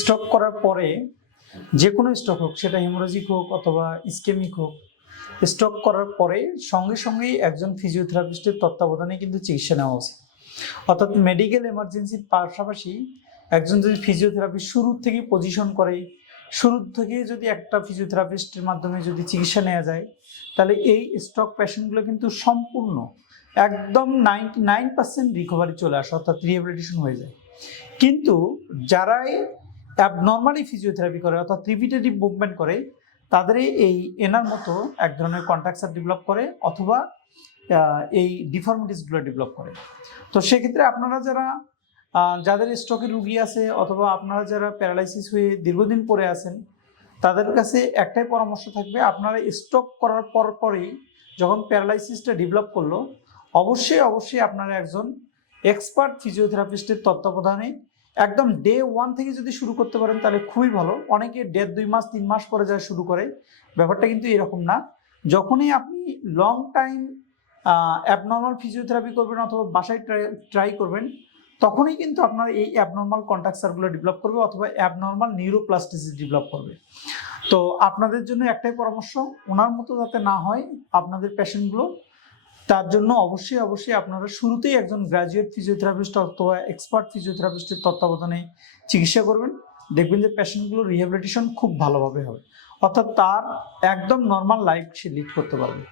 Stroke করার পরে যে কোনো স্ট্রোক হোক, সেটা হেমোরেজিক হোক অথবা ইসকেমিক হোক, স্ট্রোক করার পরে সঙ্গে সঙ্গেই একজন ফিজিওথেরাপিস্টের তত্ত্বাবধানে কিন্তু চিকিৎসা নেওয়া উচিত। অর্থাৎ মেডিকেল এমার্জেন্সির পাশাপাশি একজন যদি ফিজিওথেরাপি শুরু থেকে পজিশন করে, শুরু থেকে যদি একটা ফিজিওথেরাপিস্টের মাধ্যমে যদি চিকিৎসা নেওয়া যায়, তাহলে এই স্ট্রোক পেশেন্টগুলো কিন্তু সম্পূর্ণ একদম 99% রিকভারি চলে আসে, অর্থাৎ রিহ্যাবিলিটেশন হয়ে যায়। কিন্তু যারাই অ্যাবনর্মালি ফিজিওথেরাপি করে অর্থাৎ রিপিটেটিভ মুভমেন্ট করে, তাদের এই এনার মতো এক ধরনের কন্ট্রাকচার ডেভেলপ করে অথবা এই ডিফর্মিটিসগুলো ডেভেলপ করে। তো সেক্ষেত্রে আপনারা যাদের স্ট্রোকের রুগী আছে অথবা আপনারা যারা প্যারালাইসিস হয়ে দীর্ঘদিন পড়ে আছেন, তাদের কাছে একটাই পরামর্শ থাকবে, আপনারা স্ট্রোক করার পরেই যখন প্যারালাইসিসটা ডেভেলপ করলো, অবশ্যই আপনারা একজন এক্সপার্ট ফিজিওথেরাপিস্টের তত্ত্বাবধানে একদম ডে 1 থেকে যদি শুরু করতে পারেন তাহলে খুবই ভালো। অনেকে 1.5-2 মাস 3 মাস পরে যা শুরু করে, ব্যাপারটা কিন্তু এরকম না। যখনই আপনি লং টাইম অ্যাবনর্মাল ফিজিওথেরাপি করবেন অথবা বাসায় ট্রাই করবেন, তখনই কিন্তু আপনার এই অ্যাবনর্মাল কন্ট্রাকচারগুলো ডেভেলপ করবে অথবা অ্যাবনর্মাল নিউরোপ্লাস্টিসিস ডেভেলপ করবে। তো আপনাদের জন্য একটাই পরামর্শ, ওনার মতো যাতে না হয় আপনাদের পেশেন্টগুলো, তার জন্য অবশ্যই আপনারা শুরুতেই একজন গ্র্যাজুয়েট ফিজিওথেরাপিস্ট অথবা এক্সপার্ট ফিজিওথেরাপিস্টের তত্ত্বাবধানে চিকিৎসা করবেন। দেখবেন যে পেশেন্টগুলোর রিহ্যাবিলিটেশন খুব ভালোভাবে হবে, অর্থাৎ তার একদম নর্মাল লাইফ সে লিড করতে পারবে।